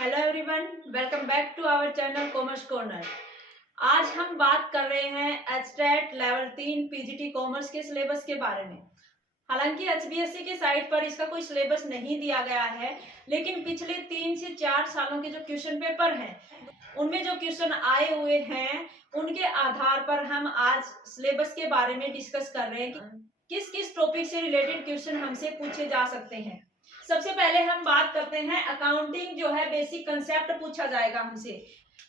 Hello everyone, welcome back to our channel commerce corner. आज हम बात कर रहे हैं एचटेट लेवल 3 पीजीटी कॉमर्स के सिलेबस के बारे में। हालांकि एचबीएससी की साइट पर इसका कोई सिलेबस नहीं दिया गया है, लेकिन पिछले 3 से 4 सालों के जो क्वेश्चन पेपर हैं उनमें जो क्वेश्चन आए हुए हैं उनके आधार पर हम आज सिलेबस के बारे में डिस्कस कर रहे हैं कि किस किस टॉपिक से रिलेटेड क्वेश्चन हमसे पूछे जा सकते हैं। सबसे पहले हम बात करते हैं अकाउंटिंग जो है बेसिक कंसेप्ट पूछा जाएगा हमसे।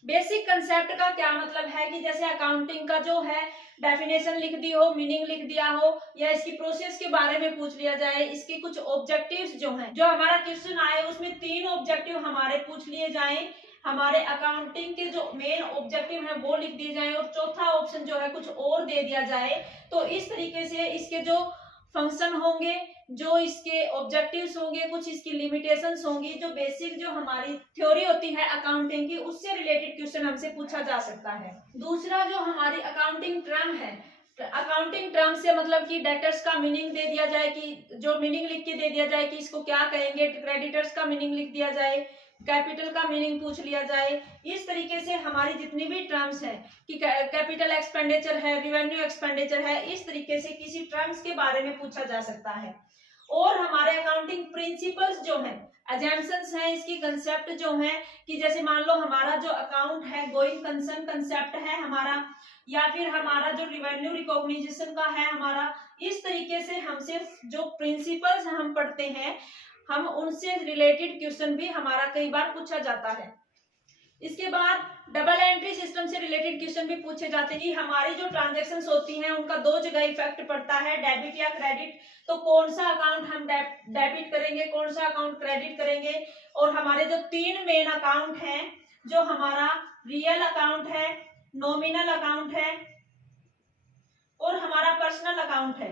बेसिक कंसेप्ट का क्या मतलब है कि जैसे अकाउंटिंग का जो है डेफिनेशन लिख दी हो, मीनिंग लिख दिया हो, या इसकी प्रोसेस के बारे में पूछ लिया जाए। इसके कुछ ऑब्जेक्टिव्स जो हैं, जो हमारा क्वेश्चन आए उसमें 3 ऑब्जेक्टिव हमारे पूछ लिए जाएं। हमारे अकाउंटिंग के जो मेन ऑब्जेक्टिव है वो लिख दिए जाए और चौथा ऑप्शन जो है कुछ और दे दिया जाए। तो इस तरीके से इसके जो फंक्शन होंगे, जो इसके ऑब्जेक्टिव्स होंगे, कुछ इसकी लिमिटेशंस होंगी, जो बेसिक जो हमारी थ्योरी होती है अकाउंटिंग की, उससे रिलेटेड क्वेश्चन हमसे पूछा जा सकता है। दूसरा जो हमारी अकाउंटिंग टर्म है, अकाउंटिंग टर्म से मतलब कि डेटर्स का मीनिंग दे दिया जाए, कि जो मीनिंग लिख के दे दिया जाए कि इसको क्या कहेंगे। क्रेडिटर्स का मीनिंग लिख दिया जाए, कैपिटल का मीनिंग पूछ लिया जाए। इस तरीके से हमारी जितनी भी टर्म्स हैं कि कैपिटल एक्सपेंडिचर है, रिवेन्यू एक्सपेंडिचर है, इस तरीके से किसी टर्म्स के बारे में पूछा जा सकता है। और हमारे अकाउंटिंग प्रिंसिपल्स जो हैं, अजम्पशंस हैं, इसकी कंसेप्ट जो है कि जैसे मान लो हमारा जो अकाउंट है गोइंग कंसर्न कंसेप्ट है हमारा, या फिर हमारा जो रिवेन्यू रिकॉग्निशन का है हमारा। इस तरीके से हमसे जो प्रिंसिपल्स हम पढ़ते हैं, हम उनसे रिलेटेड क्वेश्चन भी हमारा कई बार पूछा जाता है। इसके बाद डबल एंट्री सिस्टम से रिलेटेड क्वेश्चन भी पूछे जाते हैं कि हमारी जो ट्रांजैक्शंस होती हैं उनका 2 जगह इफेक्ट पड़ता है, डेबिट या क्रेडिट। तो कौन सा अकाउंट हम डेबिट करेंगे, कौन सा अकाउंट क्रेडिट करेंगे। और हमारे जो 3 मेन अकाउंट हैं, जो हमारा रियल अकाउंट है, नॉमिनल अकाउंट है और हमारा पर्सनल अकाउंट है।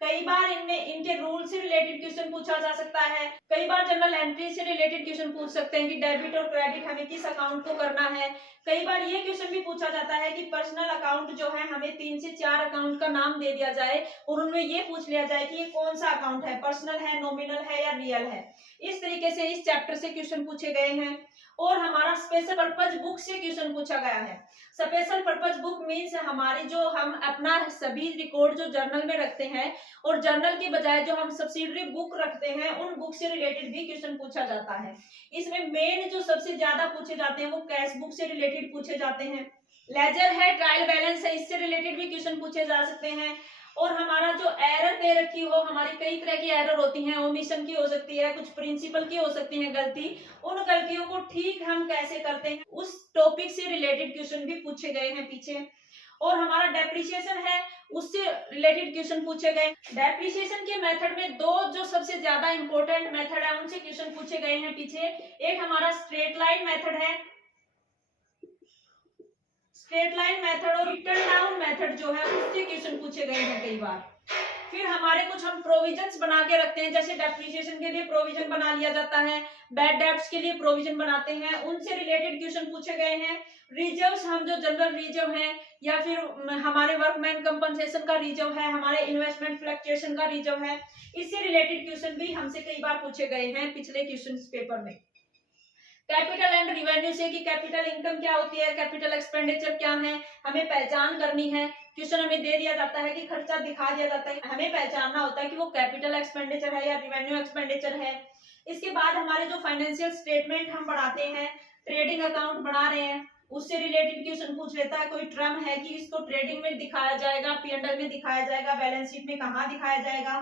कई बार इनमें इनके रूल से रिलेटेड क्वेश्चन पूछा जा सकता है। कई बार जनरल एंट्री से रिलेटेड क्वेश्चन पूछ सकते हैं कि डेबिट और क्रेडिट हमें किस अकाउंट को करना है। कई बार ये क्वेश्चन भी पूछा जाता है कि पर्सनल अकाउंट जो है हमें 3 से 4 अकाउंट का नाम दे दिया जाए और उनमें ये पूछ लिया जाए कि ये कौन सा अकाउंट है, पर्सनल है, नॉमिनल है या रियल है। इस तरीके से इस चैप्टर से क्वेश्चन पूछे गए हैं। और हमारा स्पेशल पर्पज बुक से क्वेश्चन पूछा गया है। स्पेशल पर्पज बुक मीन्स हमारी जो हम अपना सभी रिकॉर्ड जो जर्नल में रखते हैं और जर्नल के बजाय जो हम सब्सिडरी बुक रखते हैं, उन बुक से रिलेटेड भी क्वेश्चन पूछा जाता है। इसमें मेन जो सबसे ज्यादा पूछे जाते हैं वो कैश बुक से रिलेटेड पूछे जाते हैं। लेजर है, ट्रायल बैलेंस है, इससे रिलेटेड भी क्वेश्चन पूछे जा सकते हैं। और हमारा जो एरर दे रखी हो, हमारी कई तरह की एरर होती हैं, ओमिशन की हो सकती है, कुछ प्रिंसिपल की हो सकती है गलती। उन गलतियों को ठीक हम कैसे करते हैं, उस टॉपिक से रिलेटेड क्वेश्चन भी पूछे गए हैं पीछे। और हमारा डेप्रिसिएशन है, उससे रिलेटेड क्वेश्चन पूछे गए। डेप्रिसिएशन के मेथड में 2 जो सबसे ज्यादा इंपॉर्टेंट मेथड है उनसे क्वेश्चन पूछे गए हैं पीछे। एक हमारा स्ट्रेट लाइन मेथड है, स्ट्रेट लाइन मेथड, और रिटर्न डाउन मेथड जो है उससे क्वेश्चन पूछे गए हैं कई बार। फिर हमारे कुछ हम प्रोविजंस बना के रखते हैं, जैसे डेप्रिसिएशन के लिए प्रोविजन बना लिया जाता है, बैड डेब्ट्स के लिए प्रोविजन बनाते हैं, उनसे रिलेटेड क्वेश्चन पूछे गए हैं। रिजर्व्स, हम जो जनरल रिजर्व है या फिर हमारे वर्कमैन कंपनसेशन का रिजर्व है, हमारे इन्वेस्टमेंट फ्लक्चुएशन का रिजर्व है, इससे रिलेटेड क्वेश्चन भी हमसे कई बार पूछे गए हैं पिछले क्वेश्चन पेपर में। कैपिटल एंड रिवेन्यू से कि कैपिटल इनकम क्या होती है, कैपिटल एक्सपेंडिचर क्या है, हमें पहचान करनी है। क्वेश्चन हमें दे दिया जाता है कि खर्चा दिखा दिया जाता है, हमें पहचानना होता है कि वो कैपिटल एक्सपेंडिचर है या रिवेन्यू एक्सपेंडिचर है। इसके बाद हमारे जो फाइनेंशियल स्टेटमेंट हम बढ़ाते हैं, ट्रेडिंग अकाउंट बना रहे हैं, उससे रिलेटेड क्वेश्चन पूछ लेता है। कोई टर्म है कि इसको ट्रेडिंग में दिखाया जाएगा, P&L में दिखाया जाएगा, बैलेंस शीट में कहाँ दिखाया जाएगा।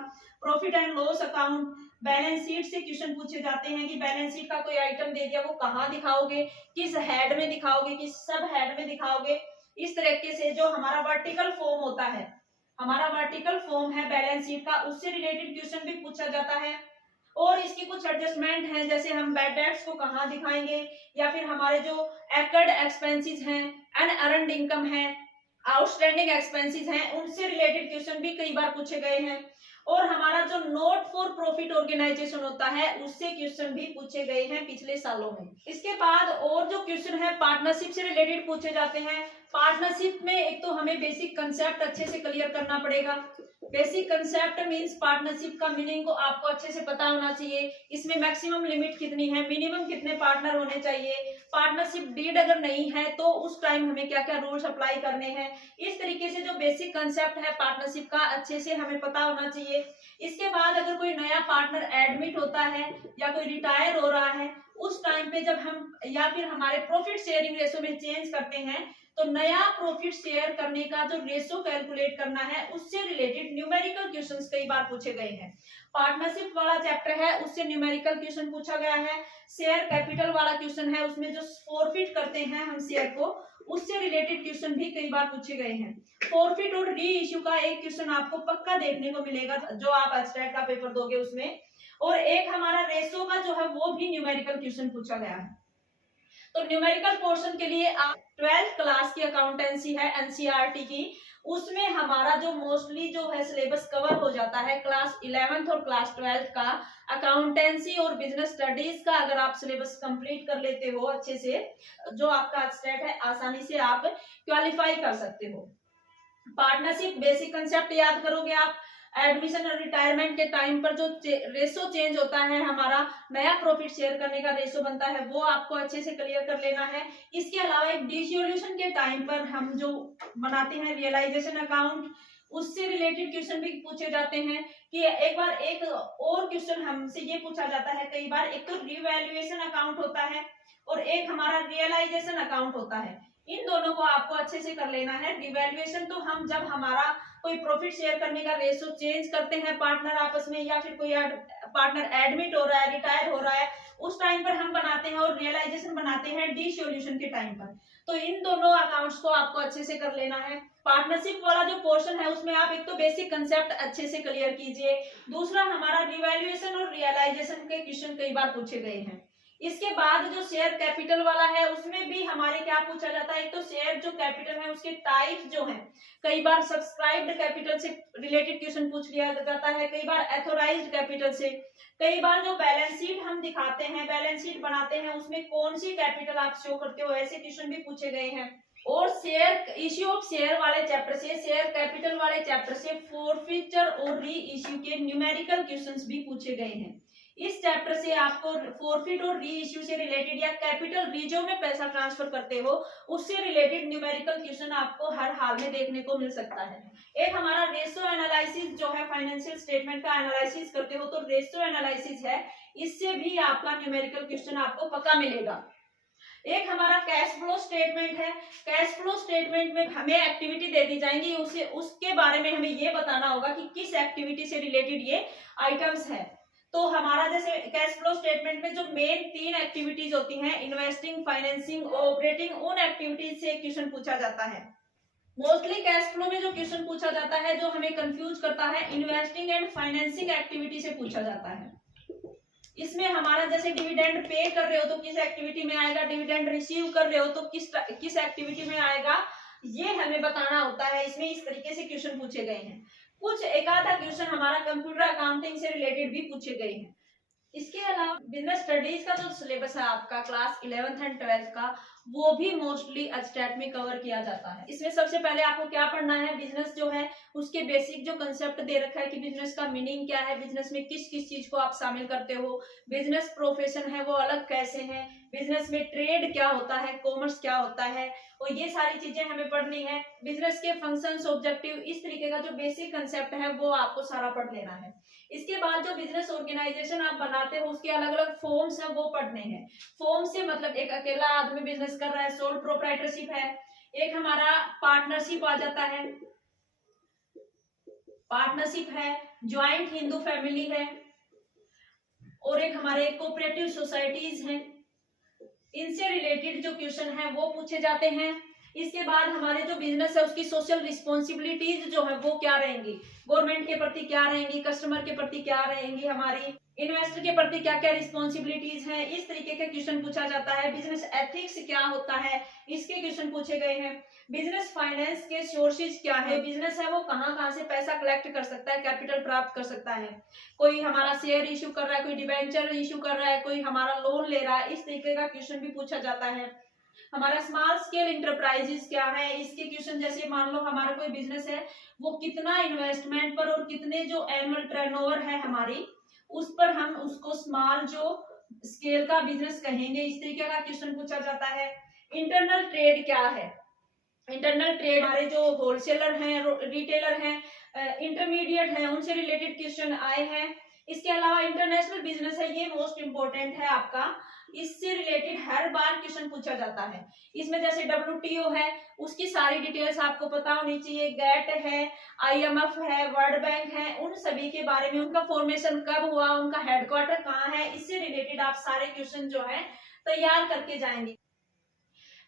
Profit and loss account, balance sheet से क्वेश्चन पूछे जाते हैं कि बैलेंस शीट का कोई आइटम दे दिया, वो कहाँ दिखाओगे, किस हेड में दिखाओगे, किस सब हेड में दिखाओगे। इस तरीके से जो हमारा वर्टिकल फॉर्म होता है, हमारा वर्टिकल फॉर्म है बैलेंस शीट का, उससे रिलेटेड क्वेश्चन भी पूछा जाता है। और इसकी कुछ एडजस्टमेंट हैं, जैसे हम बैड डेट्स को कहाँ दिखाएंगे, या फिर हमारे जो एक्ड एक्सपेंसेस हैं, अनअर्न्ड इनकम है, आउटस्टैंडिंग एक्सपेंसेस हैं, उनसे रिलेटेड क्वेश्चन भी कई बार पूछे गए हैं। और हमारा जो नोट फॉर प्रॉफिट ऑर्गेनाइजेशन होता है, उससे क्वेश्चन भी पूछे गए हैं पिछले सालों में। इसके बाद और जो क्वेश्चन है पार्टनरशिप से रिलेटेड पूछे जाते हैं। पार्टनरशिप में एक तो हमें बेसिक कंसेप्ट अच्छे से क्लियर करना पड़ेगा। बेसिक कंसेप्ट मींस पार्टनरशिप का मीनिंग को आपको अच्छे से पता होना चाहिए। इसमें मैक्सिमम लिमिट कितनी है, मिनिमम कितने पार्टनर होने चाहिए, पार्टनरशिप डीड अगर नहीं है तो उस टाइम हमें क्या क्या रूल्स अप्लाई करने हैं। इस तरीके से जो बेसिक कंसेप्ट है पार्टनरशिप का अच्छे से हमें पता होना चाहिए। इसके बाद अगर कोई नया पार्टनर एडमिट होता है या कोई रिटायर हो रहा है, उस टाइम पे जब हम या फिर हमारे प्रॉफिट शेयरिंग रेशो में चेंज करते हैं तो नया प्रॉफिट शेयर करने का जो रेशो कैलकुलेट करना है उससे रिलेटेड न्यूमेरिकल क्वेश्चंस कई बार पूछे गए हैं। पार्टनरशिप वाला चैप्टर है उससे न्यूमेरिकल क्वेश्चन पूछा गया है। शेयर कैपिटल वाला क्वेश्चन है उसमें जो फॉरफिट करते हैं हम शेयर को, उससे रिलेटेड क्वेश्चन भी कई बार पूछे गए हैं। फॉरफिट और री इश्यू का एक क्वेश्चन आपको पक्का देखने को मिलेगा जो आप एब्स्ट्रैक्ट का पेपर दोगे उसमें, और एक हमारा रेशो का जो है वो भी न्यूमेरिकल क्वेश्चन पूछा गया है। तो न्यूमेरिकल पोर्शन के लिए आप 12th क्लास की अकाउंटेंसी है एनसीईआरटी की, उसमें हमारा जो मोस्टली जो है सिलेबस कवर हो जाता है क्लास 11th और क्लास 12th का अकाउंटेंसी और बिजनेस स्टडीज का। अगर आप सिलेबस कंप्लीट कर लेते हो अच्छे से, जो आपका स्टेट है आसानी से आप क्वालिफाई कर सकते हो। पार्टनरशिप बेसिक कंसेप्ट याद करोगे आप। एडमिशन और रिटायरमेंट के टाइम पर जो रेशो चेंज होता है, हमारा नया प्रॉफिट शेयर करने का रेशो बनता है, वो आपको अच्छे से क्लियर कर लेना है। इसके अलावा एक डिसोल्यूशन के टाइम पर हम जो बनाते हैं रियलाइजेशन अकाउंट, उससे रिलेटेड क्वेश्चन भी पूछे जाते हैं। कि एक बार एक और क्वेश्चन हमसे ये पूछा जाता है कई बार, एक तो रिवैल्यूएशन अकाउंट होता है और एक हमारा रियलाइजेशन अकाउंट होता है। इन दोनों को आपको अच्छे से कर लेना है। रिवैल्यूएशन तो हम जब हमारा कोई प्रॉफिट शेयर करने का रेशो चेंज करते हैं पार्टनर आपस में, या फिर कोई पार्टनर एडमिट हो रहा है, रिटायर हो रहा है, उस टाइम पर हम बनाते हैं, और रियलाइजेशन बनाते हैं डिसोल्यूशन के टाइम पर। तो इन दोनों अकाउंट्स को आपको अच्छे से कर लेना है। पार्टनरशिप वाला जो पोर्शन है उसमें आप एक तो बेसिक कंसेप्ट अच्छे से क्लियर कीजिए, दूसरा हमारा रिवैल्यूएशन और रियलाइजेशन के क्वेश्चन कई बार पूछे गए हैं। इसके बाद जो शेयर कैपिटल वाला है उसमें भी हमारे क्या पूछा जाता है, एक तो शेयर जो कैपिटल है उसके टाइप जो है, कई बार सब्सक्राइब्ड कैपिटल से रिलेटेड क्वेश्चन पूछ लिया जाता है, कई बार एथोराइज्ड कैपिटल से, कई बार जो बैलेंस शीट हम दिखाते हैं, बैलेंस शीट बनाते हैं, उसमें कौन सी कैपिटल आप शो करते हो, ऐसे क्वेश्चन भी पूछे गए हैं। और शेयर इश्यू ऑफ शेयर वाले चैप्टर से, शेयर कैपिटल वाले चैप्टर से फॉरफीचर और री इश्यू के न्यूमेरिकल क्वेश्चंस भी पूछे गए हैं। इस चैप्टर से आपको फॉरफिट और री इश्यू से रिलेटेड या कैपिटल रीजो में पैसा ट्रांसफर करते हो उससे रिलेटेड न्यूमेरिकल क्वेश्चन आपको हर हाल में देखने को मिल सकता है। एक हमारा रेशो एनालिसिस जो है, फाइनेंशियल स्टेटमेंट का एनालिसिस करते हो तो रेशो एनालिसिस है, इससे भी आपका न्यूमेरिकल क्वेश्चन आपको पक्का मिलेगा। एक हमारा कैश फ्लो स्टेटमेंट है। कैश फ्लो स्टेटमेंट में हमें एक्टिविटी दे दी जाएंगी, उसे उसके बारे में हमें ये बताना होगा कि किस एक्टिविटी से रिलेटेड ये आइटम्स है। तो हमारा जैसे कैश फ्लो स्टेटमेंट में जो मेन 3 एक्टिविटीज होती हैं, इन्वेस्टिंग, फाइनेंसिंग, ऑपरेटिंग, उन एक्टिविटीज से क्वेश्चन पूछा जाता है। मोस्टली कैश फ्लो में जो क्वेश्चन पूछा जाता है जो हमें कंफ्यूज करता है, इन्वेस्टिंग एंड फाइनेंसिंग एक्टिविटी से पूछा जाता है। इसमें हमारा जैसे डिविडेंड पे कर रहे हो तो किस एक्टिविटी में आएगा, डिविडेंड रिसीव कर रहे हो तो किस एक्टिविटी में आएगा, ये हमें बताना होता है। इसमें इस तरीके से क्वेश्चन पूछे गए हैं। कुछ एक आधा क्वेश्चन हमारा कंप्यूटर अकाउंटिंग से रिलेटेड भी पूछे गए हैं। इसके अलावा बिजनेस स्टडीज का जो सिलेबस है आपका क्लास 11th एंड 12th का, वो भी मोस्टली एब्स्ट्रैक्ट में कवर किया जाता है। इसमें सबसे पहले आपको क्या पढ़ना है, बिजनेस जो है उसके बेसिक जो कंसेप्ट दे रखा है कि बिजनेस का मीनिंग क्या है, बिजनेस में किस किस चीज को आप शामिल करते हो, बिजनेस प्रोफेशन है वो अलग कैसे हैं, बिजनेस में ट्रेड क्या होता है, कॉमर्स क्या होता है, और ये सारी चीजें हमें पढ़नी है। बिजनेस के फंक्शंस, ऑब्जेक्टिव, इस तरीके का जो बेसिक कंसेप्ट है वो आपको सारा पढ़ लेना है। इसके बाद जो बिजनेस ऑर्गेनाइजेशन आप बनाते हो उसके अलग अलग फॉर्म्स हैं वो पढ़ने हैं। फॉर्म से मतलब एक अकेला आदमी बिजनेस कर रहा है, सोल प्रोप्राइटरशिप है, एक हमारा पार्टनरशिप आ जाता है, पार्टनरशिप है, ज्वाइंट हिंदू फैमिली है, और एक हमारे कोऑपरेटिव सोसाइटीज हैं। इनसे रिलेटेड जो क्वेश्चन है वो पूछे जाते हैं। इसके बाद हमारे जो बिजनेस है उसकी सोशल रिस्पॉन्सिबिलिटीज जो है वो क्या रहेंगी, गवर्नमेंट के प्रति क्या रहेंगी, कस्टमर के प्रति क्या रहेंगी, हमारी इन्वेस्टर के प्रति क्या क्या रिस्पॉन्सिबिलिटीज हैं, इस तरीके का क्वेश्चन पूछा जाता है। बिजनेस एथिक्स क्या होता है, इसके क्वेश्चन पूछे गए हैं। बिजनेस फाइनेंस के सोर्सेज क्या है, बिजनेस है वो कहाँ कहाँ से पैसा कलेक्ट कर सकता है, कैपिटल प्राप्त कर सकता है, कोई हमारा शेयर इश्यू कर रहा है, कोई डिबेंचर इश्यू कर रहा है, कोई हमारा लोन ले रहा है, इस तरीके का क्वेश्चन भी पूछा जाता है। हमारा स्मॉल स्केल इंटरप्राइजेस क्या है, इसके क्वेश्चन जैसे मान लो हमारा कोई बिजनेस है, वो कितना इन्वेस्टमेंट पर और कितने जो एनुअल टर्नओवर है हमारी, उस पर हम उसको स्मॉल जो स्केल का बिजनेस कहेंगे। इस तरीके का क्वेश्चन पूछा जाता है। इंटरनल ट्रेड क्या है, इंटरनल ट्रेड हमारे जो होलसेलर हैं, रिटेलर हैं, इंटरमीडिएट हैं, उनसे रिलेटेड क्वेश्चन आए हैं। इसके अलावा इंटरनेशनल बिजनेस है, ये मोस्ट इंपोर्टेंट है आपका, इससे रिलेटेड हर बार क्वेश्चन पूछा जाता है। इसमें जैसे WTO है, उसकी सारी डिटेल्स आपको पता होनी चाहिए, गैट है, IMF है, वर्ल्ड बैंक है, उन सभी के बारे में, उनका फॉर्मेशन कब हुआ, उनका हेडक्वार्टर कहाँ है, इससे रिलेटेड आप सारे क्वेश्चन जो है तैयार करके जाएंगे।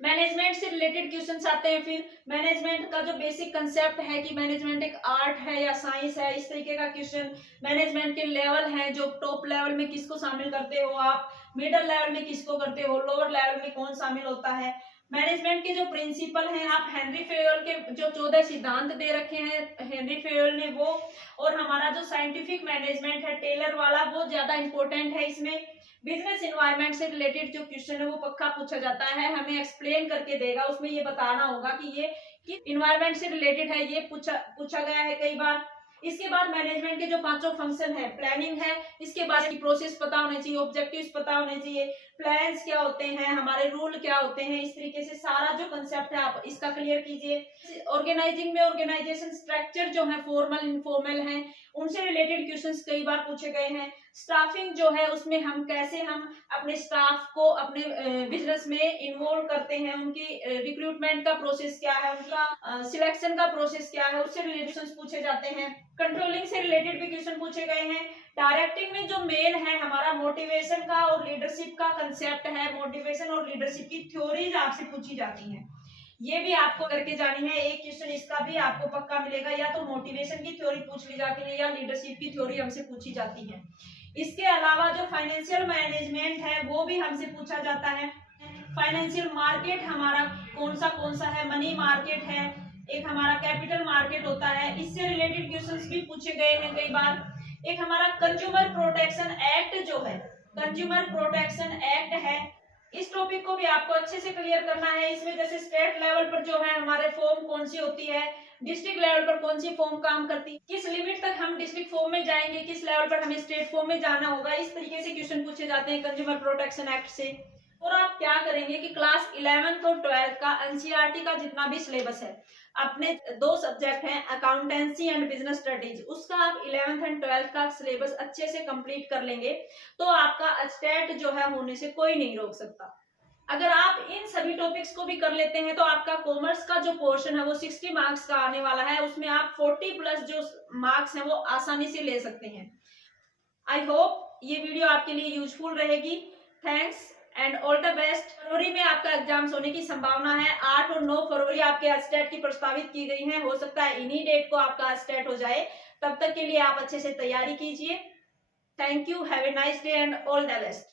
मैनेजमेंट से रिलेटेड क्वेश्चंस आते हैं। फिर मैनेजमेंट का जो बेसिक कंसेप्ट है कि मैनेजमेंट एक आर्ट है या साइंस है, इस तरीके का क्वेश्चन। मैनेजमेंट के लेवल हैं, जो टॉप लेवल में किसको शामिल करते हो आप, मिडिल लेवल में किसको करते हो, लोअर लेवल में कौन शामिल होता है। मैनेजमेंट के जो प्रिंसिपल हैं, आप हेनरी फेयोल के जो 14 सिद्धांत दे रखे हैं हेनरी फेयोल ने वो, और हमारा जो साइंटिफिक मैनेजमेंट है टेलर वाला, वो ज्यादा इंपॉर्टेंट है। इसमें बिजनेस एनवायरनमेंट से रिलेटेड जो क्वेश्चन है वो पक्का पूछा जाता है, हमें एक्सप्लेन करके देगा, उसमें ये बताना होगा कि ये किस एनवायरनमेंट से रिलेटेड है, ये पूछा गया है कई बार। इसके बाद मैनेजमेंट के जो पांचों फंक्शन है, प्लानिंग है, इसके बारे में प्रोसेस पता होने चाहिए, ऑब्जेक्टिव्स पता होने चाहिए, प्लान्स क्या होते हैं, हमारे रूल क्या होते हैं, इस तरीके से सारा जो कंसेप्ट है आप इसका क्लियर कीजिए। ऑर्गेनाइजिंग में ऑर्गेनाइजेशन स्ट्रक्चर जो है फॉर्मल इनफॉर्मल है, उनसे रिलेटेड क्वेश्चंस कई बार पूछे गए हैं। स्टाफिंग जो है उसमें हम कैसे हम अपने स्टाफ को अपने बिजनेस में इन्वॉल्व करते हैं, उनकी रिक्रूटमेंट का प्रोसेस क्या है, उनका सिलेक्शन का प्रोसेस क्या है, उससे रिलेटेड पूछे जाते हैं। कंट्रोलिंग से रिलेटेड भी क्वेश्चन पूछे गए हैं। डायरेक्टिंग में जो मेन है हमारा मोटिवेशन का और लीडरशिप का कंसेप्ट है, मोटिवेशन और लीडरशिप की थ्योरीज आपसे पूछी जाती हैं, ये भी आपको करके जानी है। एक क्वेश्चन इसका भी आपको पक्का मिलेगा, या तो मोटिवेशन की थ्योरी पूछ ली जाती है या लीडरशिप की थ्योरी हमसे पूछी जाती है। इसके अलावा जो फाइनेंशियल मैनेजमेंट है वो भी हमसे पूछा जाता है। फाइनेंशियल मार्केट हमारा कौन सा है, मनी मार्केट है, एक हमारा कैपिटल मार्केट होता है, इससे रिलेटेड क्वेश्चंस भी पूछे गए हैं कई बार। एक हमारा कंज्यूमर प्रोटेक्शन एक्ट जो है, कंज्यूमर प्रोटेक्शन एक्ट है, इस टॉपिक को भी आपको अच्छे से क्लियर करना है। इसमें जैसे स्टेट लेवल पर जो है हमारे फॉर्म कौन सी होती है, डिस्ट्रिक्ट लेवल पर कौन सी फॉर्म काम करती है, किस लिमिट तक हम डिस्ट्रिक्ट फॉर्म में जाएंगे, किस लेवल पर हमें स्टेट फॉर्म में जाना होगा, इस तरीके से क्वेश्चन पूछे जाते हैं कंज्यूमर प्रोटेक्शन एक्ट से। और आप क्या करेंगे कि क्लास 11th और 12th का एनसीईआरटी का जितना भी सिलेबस है, अपने दो सब्जेक्ट हैं अकाउंटेंसी एंड बिजनेस स्टडीज, उसका आप 11th एंड 12th का सिलेबस अच्छे से कंप्लीट कर लेंगे तो आपका स्टेट जो है होने से कोई नहीं रोक सकता। अगर आप इन सभी टॉपिक्स को भी कर लेते हैं तो आपका कॉमर्स का जो पोर्शन है वो 60 मार्क्स का आने वाला है, उसमें आप 40 प्लस जो मार्क्स हैं वो आसानी से ले सकते हैं। आई होप ये वीडियो आपके लिए यूजफुल रहेगी। Thanks and all the best. फरवरी में आपका एग्जाम्स होने की संभावना है, 8 और 9 फरवरी आपके स्टेट की प्रस्तावित की गई है, हो सकता है इन्हीं डेट को आपका स्टेट हो जाए, तब तक के लिए आप अच्छे से तैयारी कीजिए। Thank you, have a nice day and all the best.